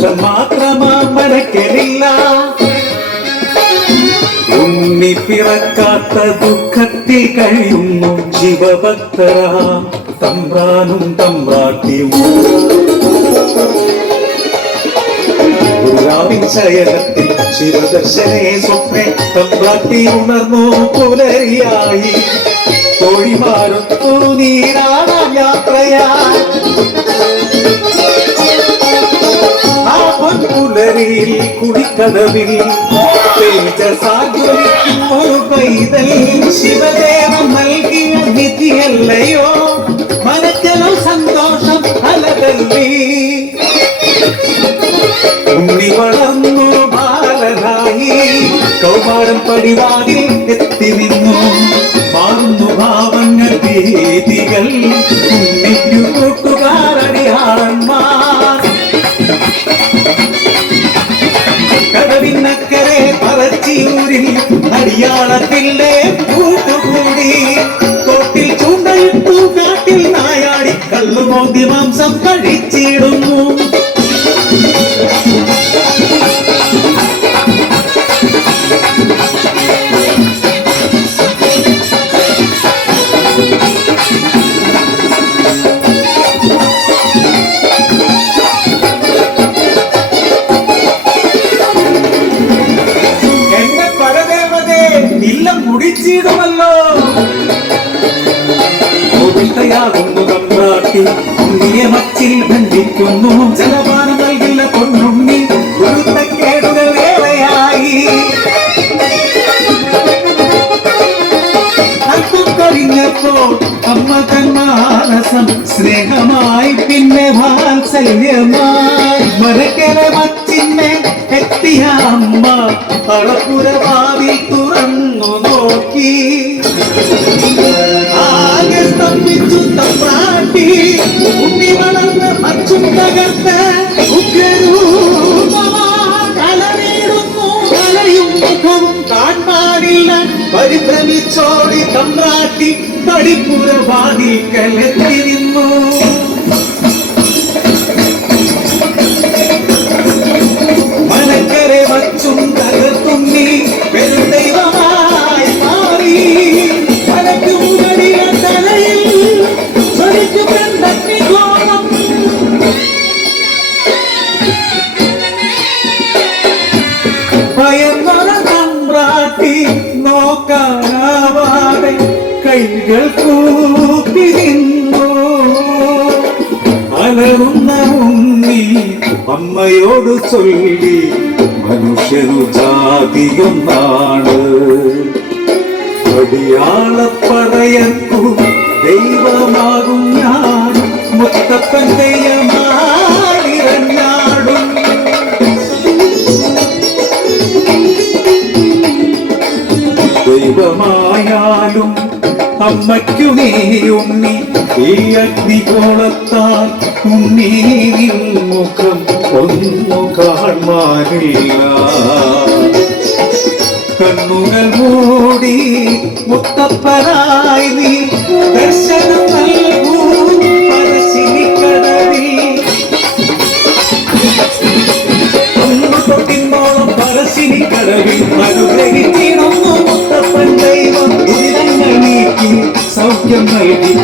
സന്തോഷം മാത്രമാ മടക്കലില്ല. ഉണ്ണി പിറക്കാത്ത ദുഃഖത്തിൽ കഴിയുന്നു ശിവഭക്തരാം തമ്പ്രാനും തമ്പ്രാട്ടിയും. ഗുരുരാവിൻ ശയനത്തിൽ ശിവദർശനേ സ്വപ്നെ തമ്പ്രാട്ടി ഉണർന്നു പുലരിയായി. തോഴിമാരൊത്തു നീരാടാൻ യാത്രയായി. ആ പൊൻപുലരിയിൽ കുടിക്കടവിൽ തേജസാജ്വലിക്കും ഒരു പൈതൽ ശിവദേവൻ നൽകിയ നിധിയല്ലയോ. മനക്കലോ സന്തോഷം അലതല്ലി. ഉണ്ണി വളർന്നു ബാലനായി കൗമാരം പടിവാതിൽ എത്തി നിന്നു. മാറുന്നു ഭാവങ്ങൾ ഭീതികൾ ഉണ്ണിക്കു കൂട്ടുകാരടിയാളന്മാർ. കടവിനക്കരെ പറച്ചിയൂരിൽ അടിയാളത്തിലെ കൂട്ടുകൂടി. തോട്ടിൽ ചൂണ്ടയിട്ടു കാട്ടിൽ നായാടി കല്ലുമോന്തി മാംസം കഴിച്ചിടുന്നു. മുടിച്ചിടുമല്ലോ കോപിഷ്ടയാകുന്നു തമ്പ്രാട്ടി. ഉണ്ണിയെ മച്ചിൽ ബന്ധിക്കുന്നു. ജലപാനം നൽകില്ല പൊന്നുണ്ണി. ഗുരുത്തക്കേടുകൾ ഏറെയായി. അല്പം കഴിഞ്ഞപ്പോൾ അമ്മ തന്മാനസം സ്നേഹമായി പിന്നെ വാത്സല്യമായി. മരക്കര മച്ചിന്നെ എത്തിയ അമ്മ അളപ്പുരവാതിൽ തുറന്നു നോക്കി. ആകെ സ്തംഭിച്ചു തമ്പ്രാട്ടി. ഉണ്ണി വളർന്ന് മച്ചും തകർത്ത് ഉഗ്രൂപമാലനീടുന്നു. തലയും മുഖവും കാണാനില്ല. പരിഭ്രമിച്ചോടി തമ്പ്രാട്ടി പടിപ്പുരവാതിൽക്കലെത്തി നിന്നു. മനക്കരെ വച്ചും തകർത്തുണ്ണി ദൈവമായി മാറി. മലക്കുമുകളിലെ തലയിൽ ജ്വലിക്കുമെന്നഗ്നിഗോളം. ഭയന്നൊര തമ്പ്രാട്ടി നോക്കാനാവാതെ കൈകൾ കൂപ്പി നിന്നു. അലറുന്ന ഉണ്ണി അമ്മയോട് ചൊല്ലി മനുഷ്യരു ജാതിയൊന്നാണ്. അടിയാളപ്പറയക്കു ദൈവമാകും ഞാൻ. മുത്തപ്പൻ ദൈവമാടിറങ്ങാടും. ദൈവമായാലും അമ്മയ്ക്കു നീ ഉണ്ണി. ഈ അഗ്നികോളത്താൽ ഉണ്ണി മുഖം ഒന്നു കാണാനില്ല. കണ്ണുകൾ മൂടി മുത്തപ്പനായി നീ ദർശനം നൽകൂ പറശ്ശിനിക്കടവിൽ. തൊട്ടിന്നോളം പറശ്ശിനിക്കടവിൽ അനുഗ്രഹിച്ചിടുന്നു മുത്തപ്പൻ ദൈവം. ദുരിതങ്ങൾ നീക്കി സൗഖ്യം നൽകി